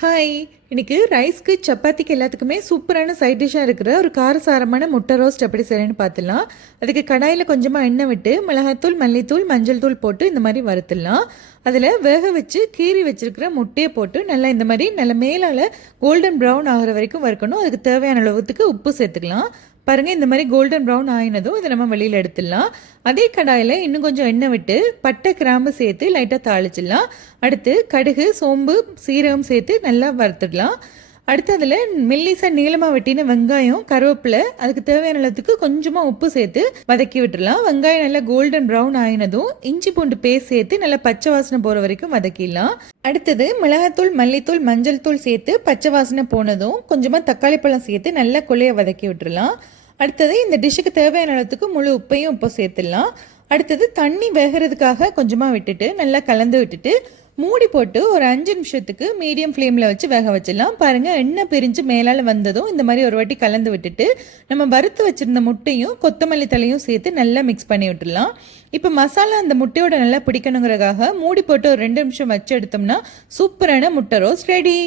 Hi. இன்னைக்கு ரைஸ்க்கு சப்பாத்திக்கு எல்லாத்துக்குமே சூப்பரான சைட் டிஷ்ஷாக இருக்கிற ஒரு காரசாரமான முட்டை ரோஸ்ட் எப்படி செய்யறேன்னு பார்த்துடலாம். அதுக்கு கடாயில் கொஞ்சமாக எண்ணெய் விட்டு மிளகாத்தூள், மல்லித்தூள், மஞ்சள் தூள் போட்டு இந்த மாதிரி வறுத்துடலாம். அதில் வேக வச்சு கீறி வச்சிருக்கிற முட்டையை போட்டு நல்லா இந்த மாதிரி நல்லா மேலால் கோல்டன் ப்ரௌன் ஆகிற வரைக்கும் வறுக்கணும். அதுக்கு தேவையான அளவுக்கு உப்பு சேர்த்துக்கலாம். பாருங்கள், இந்த மாதிரி கோல்டன் ப்ரௌன் ஆகினதும் இதை நம்ம வெளியில் எடுத்துடலாம். அதே கடாயில் இன்னும் கொஞ்சம் எண்ணெய் விட்டு பட்டை, கிராம்பு சேர்த்து லைட்டாக தாளிச்சிடலாம். அடுத்து கடுகு, சோம்பு, சீரகம் சேர்த்து நல்லா வறுத்துடலாம். அடுத்து அதில் மெல்லிசா நீளமாக வெட்டின வெங்காயம், கருவேப்பிலை, அதுக்கு தேவையான அளவுக்கு கொஞ்சமாக உப்பு சேர்த்து வதக்கி விட்டுடலாம். வெங்காயம் நல்லா கோல்டன் ப்ரௌன் ஆகினதும் இஞ்சி பூண்டு பேஸ்ட் சேர்த்து நல்லா பச்சை வாசனை போகிற வரைக்கும் வதக்கிடலாம். அடுத்தது மிளகாத்தூள், மல்லித்தூள், மஞ்சள் தூள் சேர்த்து பச்சை வாசனை போனதும் கொஞ்சமாக தக்காளி பழம் சேர்த்து நல்லா கொள்ளைய வதக்கி விட்டுடலாம். அடுத்தது இந்த டிஷ்ஷுக்கு தேவையான அளவுக்கு முழு உப்பையும் இப்போ சேர்த்துடலாம். அடுத்தது தண்ணி வேகிறதுக்காக கொஞ்சமாக விட்டுட்டு நல்லா கலந்து விட்டுட்டு மூடி போட்டு ஒரு 5 நிமிஷத்துக்கு மீடியம் ஃப்ளேமில் வச்சு வேக வச்சிடலாம். பாருங்கள், எண்ணெய் பிரிஞ்சு மேலால் வந்ததும் இந்த மாதிரி ஒரு வாட்டி கலந்து விட்டுட்டு நம்ம வறுத்து வச்சுருந்த முட்டையும் கொத்தமல்லி தலையும் சேர்த்து நல்லா மிக்ஸ் பண்ணி விட்டுடலாம். இப்போ மசாலா அந்த முட்டையோட நல்லா பிடிக்கணுங்கிறதுக்காக மூடி போட்டு ஒரு 2 நிமிஷம் வச்சு எடுத்தோம்னா சூப்பரான முட்டை ரோஸ்ட் ரெடி.